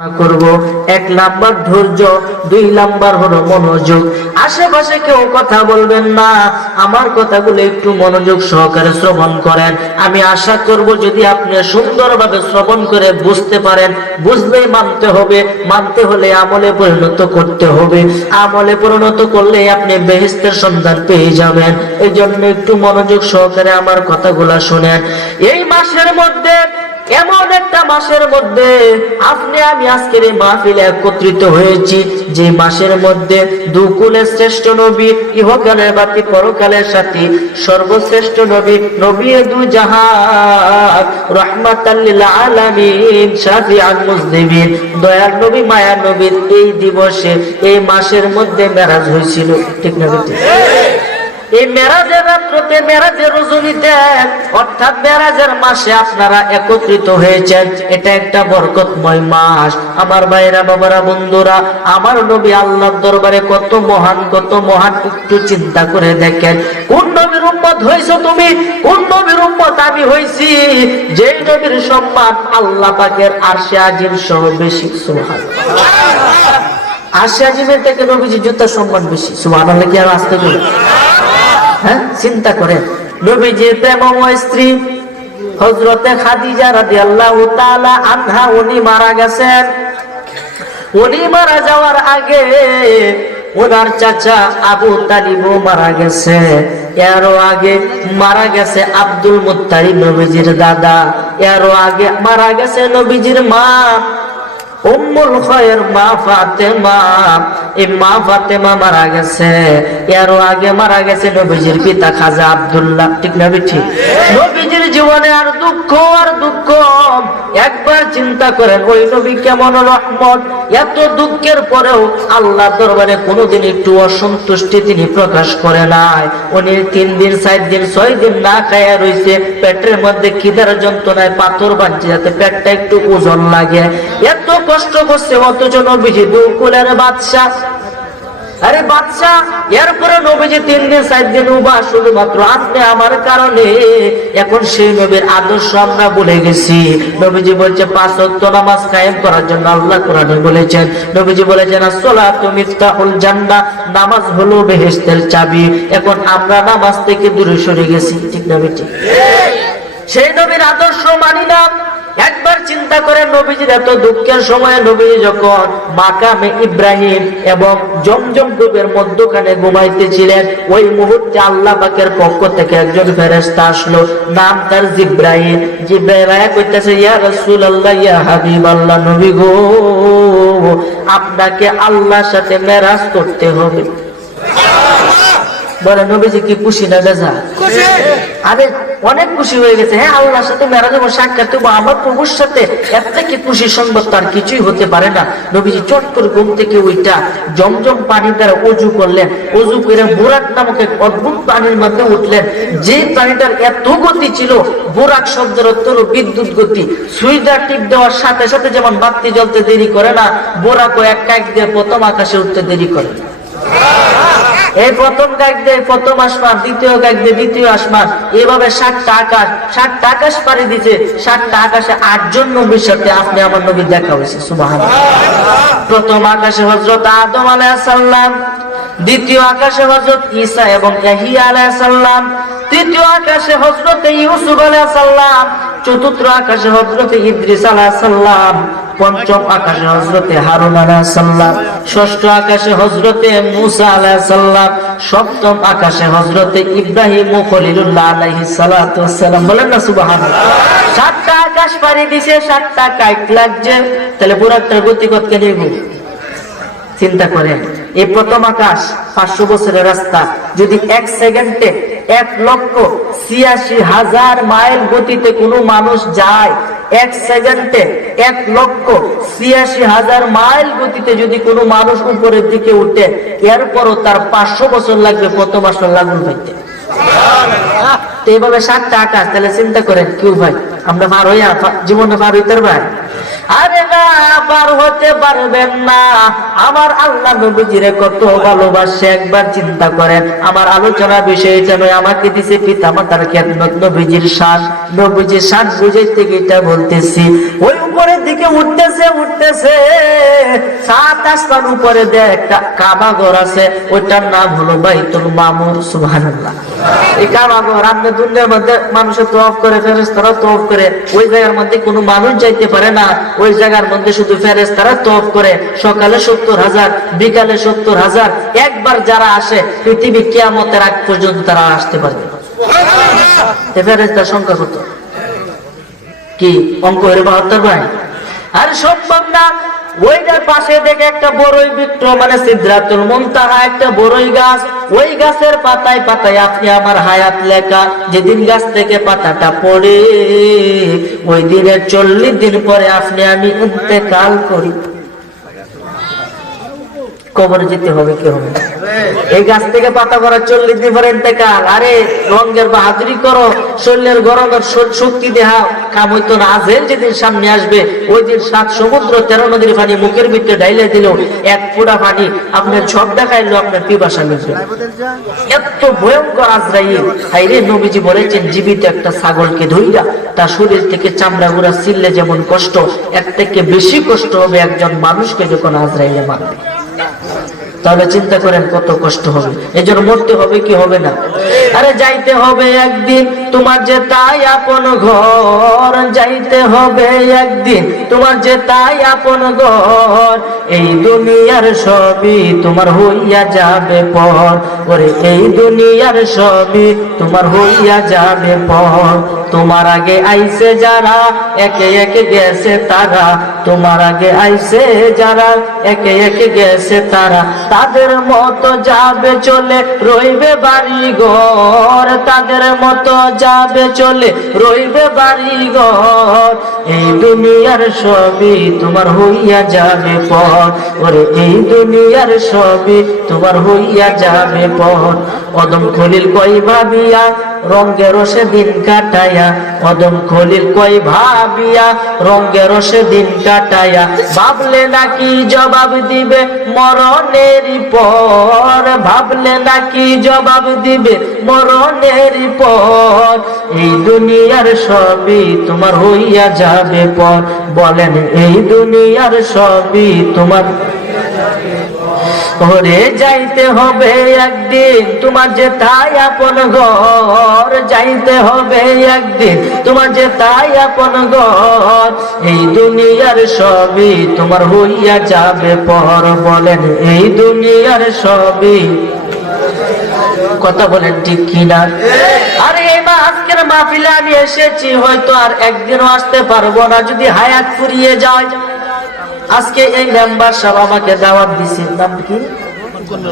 করব, এক নাম্বার ধৈর্য, দুই নাম্বার হলো মনোযোগ। আশেপাশে কেউ কথা বলবেন না, আমার কথাগুলো একটু মনোযোগ সহকারে শ্রবণ করেন। আমি আশা করব যদি আপনি সুন্দরভাবে শ্রবণ করে বুঝতে পারেন, বুঝলেই মানতে হবে, মানতে হলে আমলে পরিণত করতে হবে। আমলে পরিণত করলে আপনি বেহেস্তের সন্ধান পেয়ে যাবেন। এই জন্য একটু মনোযোগ সহকারে আমার কথাগুলা শোনেন। এই মাসের মধ্যে এমন একটা মাসের মধ্যে আপনি, আমি আজকের এই মাহফিলে একত্রিত হয়েছি যে মাসের মধ্যে দুকুলের শ্রেষ্ঠ নবী, ইহকালের বাতি পরকালের সাথী, সর্বশ্রেষ্ঠ নবী নবী দু জাহান রহমাতাল্লিল আলামিন শাফিআল মুজনিবিন দয়াল নবী মায়া নবীর এই দিবসে এই মাসের মধ্যে মেরাজ হয়েছিল। ঠিক না ঠিক এই মেরাজের রাত্রতে মেরাজের রজনীতে অর্থাৎ মেরাজের মাসে আপনারা একত্রিত হয়েছেন। এটা একটা বরকতময় মাস। আমার ভাইরা, বাবারা, বন্ধুরা, আমার নবী আল্লাহর দরবারে কত মহান কত মহান, একটু চিন্তা করে দেখেন। কোন নবীর উম্মত হয়েছ তুমি? কোন নবীর উম্মত আমি হয়েছি? যে নবীর সম্মান আল্লাহ পাকের আরশে আজিম সহ বেশি, সুবহানাল্লাহ। আরশে আজিমের থেকে নবীজি জুতার সম্মান বেশি, সুবহানাল্লাহ, কি আর আসতে করে? হ্যাঁ চিন্তা করেন। নবীজির প্রেমময় স্ত্রী হজরতে খাদিজা রাদিয়াল্লাহু তাআলা আনহা, উনি মারা গেছেন। উনি মারা যাওয়ার আগে ওনার চাচা আবু তালিবও মারা গেছে। এরও আগে মারা গেছে আব্দুল মুত্তালিব নবীজির দাদা। এরও আগে মারা গেছে নবীজির মা। একবার চিন্তা করেন, ওই নবী কেমন রহমত? এত দুঃখের পরেও আল্লাহ দরবারে কোনোদিন একটু অসন্তুষ্টি তিনি প্রকাশ করে নাই। উনি তিন দিন, চার দিন, ছয় দিন না খায়া রয়েছে পেটের মধ্যে খিদার যন্ত্রণায় পাথর বাঁধছে যাতে পেটটা একটু ওজন লাগে। এত কষ্ট করছে অথচ নবীজি দুকুলের বাদশাহ। আরে বাচ্চা এরপরে নবীজি তিন দিন চার দিন উবা শুধুমাত্র আপনি আমার কারণে। এখন সেই নবীর আদর্শ আমরা বলে গেছি। নবীজি বলছে পাঁচ ওয়াক্ত নামাজ কায়েম করার জন্য আল্লাহ কোরআনে বলেছেন। নবীজি বলেছেন আসসালাতু মিফতাহুল জান্নাহ নামাজ হলো বেহেশতের চাবি। এখন আমরা নামাজ থেকে দূরে সরে গেছি। ঠিক না বেটি সেই নবীর আদর্শ মানি না। একবার চিন্তা করেন নবীজির এত দুঃখের সময় নবীজি যখন মাকামে ইব্রাহিম এবং জমজম কূপের মধ্যখানে ঘুমাইতেছিলেন, ওই মুহূর্তে আল্লাহ পাকের পক্ষ থেকে একজন ফেরেশতা আসলো, নাম তার জিব্রাহিম জিব্রাহিম কইতেছে, ইয়া রাসূলুল্লাহ, ইয়া হাবিবাল্লাহ, নবী গো, আপনাকে আল্লাহর সাথে মেরাজ করতে হবে। বলে নবীজি কি খুশি না বেজা? আরে অনেক খুশি হয়ে গেছে। হ্যাঁ আল্লাহর সাথে মেরা যাব সাক্ষাৎ দেবো আমার প্রভুর সাথে এর থেকে খুশি সংবাদ তার কিছুই হতে পারে না। নবীজি চট করে ঘুম থেকে ওইটা জমজম পানি দ্বারা অজু করলেন। অজু করে বোরাক নামক এক অদ্ভুত পানির মধ্যে উঠলেন। যে প্রাণীটার এত গতি ছিল বোরাক শব্দের অর্থ হলো বিদ্যুৎ গতি। সুইচটা টিপ দেওয়ার সাথে সাথে যেমন বাতি জ্বলতে দেরি করে না বোরাকও এক কাক দিয়ে প্রথম আকাশে উঠতে দেরি করে। এই প্রথম দেয়, প্রথম আসমান, দ্বিতীয় দেয়, দ্বিতীয় আসমান। এভাবে ষাটটা আকাশ ষাটটা আকাশ পাড়ি দিছে ষাটটা আকাশে আটজন নবীর সাথে আপনি আমার নবী দেখা হয়েছে সুবাহ প্রথম আকাশে হজরত আদম আলাইসাল্লাম দ্বিতীয় আকাশে হজরত ঈসা এবং ইয়াহিয়া আলাইসাল্লাম তৃতীয় আকাশে হজরত ইউসুফ আলাইসাল্লাম চতুর্থ আকাশে হজরত ইদ্রিস আলাইসাল্লাম পঞ্চম আকাশে হজরতে হারুন আলাইসাল্লাম ষষ্ঠ আকাশে হজরতে মুসা আলাইসাল্লাম সপ্তম আকাশে হজরতে ইব্রাহিম ও খলিলুল্লাহ আলাইহি সালাম। বলেন না সুবাহান সাতটা আকাশ পাড়ি দিছে, সাতটা কাইট লাগছে। তাহলে বুড়াটার গতি কত নিব চিন্তা করেন, এই প্রথম আকাশ পাঁচশো বছরের রাস্তা, যদি এক সেকেন্ডে এক লক্ষ ছিয়াশি হাজার মাইল গতিতে কোনো মানুষ যায় এক সেকেন্ডে এক লক্ষ ছিয়াশি হাজার মাইল গতিতে যদি কোনো মানুষ উপরের দিকে উঠে, এরপরও তার পাঁচশো বছর লাগবে, কত বছর লাগুন হইতে এইভাবে সাতটা আকাশ, তাহলে চিন্তা করেন, কেউ ভাই, আমরা মার হইয়া জীবনে পার হইতে ভাই আরে না পার হতে পারবেন না। আমার আল্লাহ নবীজিরে কত ভালোবাসে, একবার চিন্তা করেন। আমার আলোচনা বিষয় যেন আমাকে দিছে পিতা মাতার খেদমত, নবীজির শান। নবীজির শান বুঝাইতে এটা বলতেছি, ওই উপরের দিকে উঠতেছে উঠতেছে। আসমান উপরে দেয় একটা কাবা ঘর আছে ওইটার নাম হলো বাইতুল মামুর সুবহানাল্লাহ। এই কাবা ঘর দুনিয়ার মধ্যে মানুষের তফ করে ফেরেস্তারা তফ করে ওই জায়গার মধ্যে কোনো মানুষ যাইতে পারে না। ওই জায়গার মধ্যে শুধু ফেরেস্তারা তফ করে সকালে সত্তর হাজার বিকালে সত্তর হাজার একবার যারা আসে পৃথিবী কিয়ামতের আগ পর্যন্ত তারা আসতে পারবে এ ফেরেস্তার সংখ্যা কত? কি অঙ্ক হয়ে বাহাত্তর ভাই? আর সম্ভব না ওইটার পাশে দেখে একটা বড়ই বৃক্ষ মানে সিদ্ধাতুল মুনতাহা একটা বড়ই গাছ। ওই গাছের পাতায় পাতায় আপনি আমার হায়াত লেখা। যেদিন গাছ থেকে পাতাটা পড়ে, ওই দিনের চল্লিশ দিন পরে আপনি আমি উঠতে কাল করি। কবরে যেতে হবে, কি হবে? এই গাছ থেকে পাতা পড়া চল্লিশ দিন পরে আরে, রঙের বাহাদুরি করো, শরীরের গরমের শক্তি দেহা কাম হইতো না। আজের যেদিন সামনে আসবে, ওই দিন সাত সমুদ্র, তেরো নদীর পানি মুখের ভিতরে ডাইলে দিল, এক ফুটা পানি আপনার ঝড় দেখাইলো, আপনার পিপাসা মিলবে এত ভয়ঙ্কর আজরাইল। হাইরে নবীজি বলেছেন, জীবিত একটা ছাগলকে ধইরা তার শরীর থেকে চামড়া গুড়া ছিললে যেমন কষ্ট, এর থেকে বেশি কষ্ট হবে একজন মানুষকে যখন আজরাইলে মারবে। তাহলে চিন্তা করেন কত কষ্ট হবে। এজন্য মরতে হবে কি হবে না? আরে যাইতে হবে একদিন, তোমার যে তাই আপন ঘর, যাইতে হবে একদিন, তোমার যে তাই আপন ঘর, এই দুনিয়ার সবই তোমার হইয়া যাবে পর। ওরে, এই দুনিয়ার সবই তোমার হইয়া যাবে পর। তোমার আগে আইছে যারা, একে একে গেছে তারা। তোমার আগে আইছে যারা, একে একে গেছে তারা। তাদের মতো যাবে চলে রইবে বাড়ি ঘর তাদের মতো যাবে চলে রইবে বাড়ি ঘর এই দুনিয়ার সবই তোমার হইয়া যাবে পর ওরে, এই দুনিয়ার সবই তোমার হইয়া যাবে পর অদম খলিল কই ভাবিয়া রঙ্গের রসে দিন কাটায়া অদম খলিল কই ভাবিয়া রঙ্গের রসে দিন কাটায়া। ভাবলে নাকি জবাব দিবে মরণের পর? ভাবলে নাকি জবাব দিবে মরণের পর? এই দুনিয়ার সবই তোমার হইয়া যাবে পর। বলেন, এই দুনিয়ার সবই তোমার ওরে যাইতে হবে একদিন। তোমার যে তাই আপন ঘর, যাইতে হবে একদিন। তোমার যে তাই আপন ঘর, এই দুনিয়ার সবই তোমার হইয়া যাবে পর বলেন, এই দুনিয়ার সবই। কথা বলেন ঠিক কিনা? আরে, এই মা আজকের মাহফিলে আমি এসেছি, হয়তো আর একদিনও আসতে পারব না। যদি হায়াত ফুরিয়ে যায় আজকে এই মেম্বার সাহেব আমাকে দাওয়াত দিছে। নাম কি?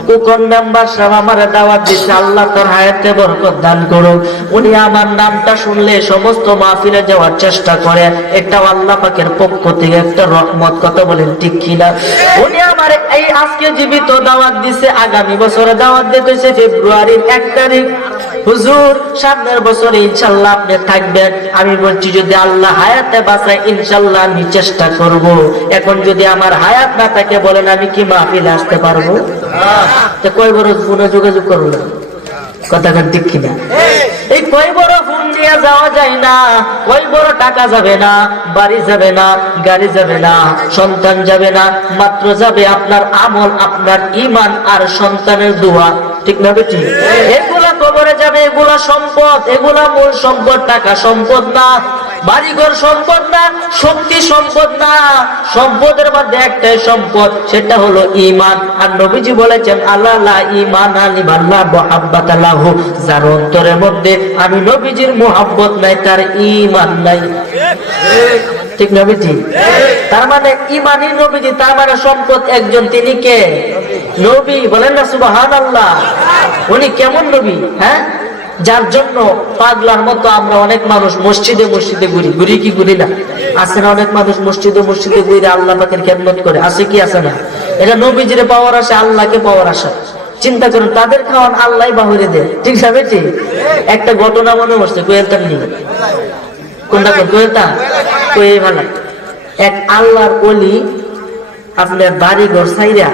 কুকন মেম্বার সাহেব আমার দাওয়াত দিছে? আল্লাহ তোর হায়াতে বরকত দান করুক। উনি আমার নামটা শুনলে সমস্ত মাহফিলে যাওয়ার চেষ্টা করে। এটা আল্লাহ পাকের পক্ষ থেকে একটা রহমত। কথা বলেন ঠিক কিনা? উনি আমার এই আজকে জীবিত দাওয়াত দিছে। আগামী বছরে দাওয়াত দিতেছে ফেব্রুয়ারির এক তারিখ। হুজুর, সামনের বছর ইনশাল্লাহ আপনি থাকবেন। আমি বলছি, যদি আল্লাহ হায়াতে বাঁচায়, ইনশাল্লাহ আমি চেষ্টা করব। এখন যদি আমার হায়াত না থাকে, বলেন আমি কি মাহফিলে আসতে পারব? কয় বড় ফোনে যোগাযোগ করব না। কথা ঠিক কিনা? এই কয় বড় ফোন নিয়ে যাওয়া যায় না। কয় বড় টাকা যাবে না, বাড়ি যাবে না, গাড়ি যাবে না, সন্তান যাবে না, মাত্র যাবে আপনার আমল, আপনার ইমান আর সন্তানের দোয়া। ঠিক না বেটি? এগুলা সম্পদ, এগুলা মূল সম্পদ, টাকা সম্পদ না, বাড়িঘর সম্পদ না, শক্তি সম্পদ না। সম্পদের মধ্যে একটাই সম্পদ, সেটা হলো ইমান আর নবীজি বলেছেন আল্লাহ ইমান আলি বাল্লাহ মহাব্বাত আল্লাহু যার অন্তরের মধ্যে আমি নবীজির মোহাব্বত নাই, তার ইমান নাই। ঠিক নবীজি? তার মানে ইমানই নবীজি, তার মানে সম্পদ একজন, তিনি কে? নবী। বলেন না সুবাহান আল্লাহ উনি কেমন নবী? হ্যাঁ? যার জন্য পাগলার মতো আমরা অনেক মানুষ মসজিদে মসজিদে ঘুরি। ঘুরি কি ঘুরি না? আছে না অনেক মানুষ মসজিদে মসজিদে ঘুরে আল্লাহ পাকের খেদমত করে? আছে কি, আছে না? এটা নবীজিরে পাওয়ার আসে, আল্লাহকে পাওয়ার আসা। চিন্তা করুন, তাদের খাওয়ান আল্লাহ বাহুরে দেয়। ঠিক আছে একটা ঘটনা মনে হচ্ছে কোয়েলতার নিয়ে। কোনটা কোন? কোয়েলতা কোয়ে ভালো। এক আল্লাহর অলি আপনার বাড়ি ঘর সাইরা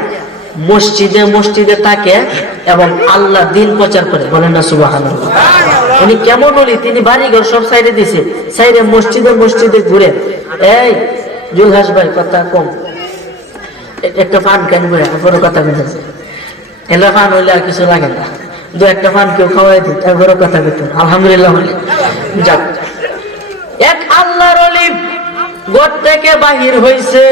মসজিদে মসজিদে থাকে এবং আল্লাহ দিন প্রচার করে। বলেন না সুবাহ উনি কেমন অলি তিনি বাড়ি ঘর সব সাইডে দিছে। সাইডে মসজিদে মসজিদে ঘুরে। এই, জুলহাস ভাই, কথা কম। একটা ফান কেন করে বড় কথা বলতেছে এলা ফান হইলে আর কিছু লাগে না। দু একটা ফান কেউ খাওয়াই দিত বড় কথা বলতো আলহামদুলিল্লাহ যাক এক আল্লাহর অলি ঘর থেকে বাহির হইছে,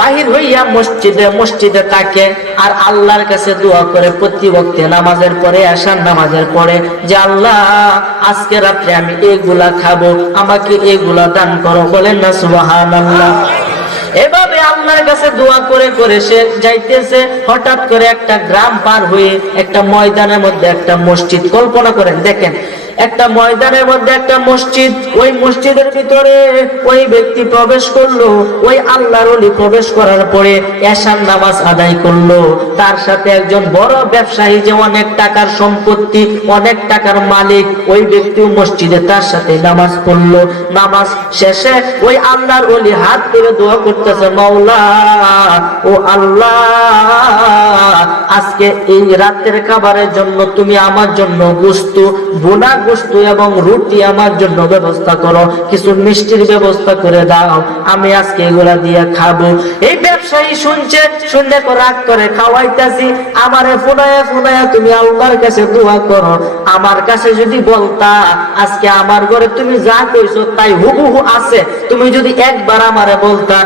বাহির হইয়া মসজিদে মসজিদে থাকে। আর আল্লাহর কাছে দোয়া করে প্রতি বক্তে নামাজের পরে, আসার নামাজের পরে যে, আল্লাহ, আজকে রাত্রে আমি এগুলা খাব, আমাকে এগুলা দান করো। বলেন না সুবাহান আল্লাহ এভাবে আল্লাহর কাছে দোয়া করে করে সে যাইতেছে। হঠাৎ করে একটা গ্রাম পার হয়ে একটা ময়দানের মধ্যে একটা মসজিদ। কল্পনা করেন, দেখেন একটা ময়দানের মধ্যে একটা মসজিদ, ওই মসজিদের ভিতরে ওই ব্যক্তি প্রবেশ করল, ওই আল্লাহর অলি প্রবেশ করার পরে এশার নামাজ আদায় করল। তার সাথে একজন বড় ব্যবসায়ী যে অনেক টাকার সম্পত্তি, অনেক টাকার মালিক, ওই ব্যক্তিও মসজিদে তার সাথে নামাজ পড়ল। নামাজ শেষে ওই আল্লাহর অলি হাত করে দোয়া করতেছে, মাওলা, ও আল্লাহ, আজকে এই রাতের খাবারের জন্য তুমি আমার জন্য গুস্তু বোনা গুস্তু এবং রুটি আমার জন্য ব্যবস্থা করো। কিছু মিষ্টির ব্যবস্থা করে দাও। আমি আজকে এগুলা দিয়ে খাব। এই ব্যবসায়ী শুনছে, শুনলে রাগ করে, খাওয়াইতাছি। আমারে ফুনায়া ফুনায়া তুমি আল্লাহর কাছে দোয়া করো। আমার কাছে যদি বলতা, আজকে আমার ঘরে তুমি যা কইছো তাই হুবহু আছে। তুমি যদি একবার আমারে বলতা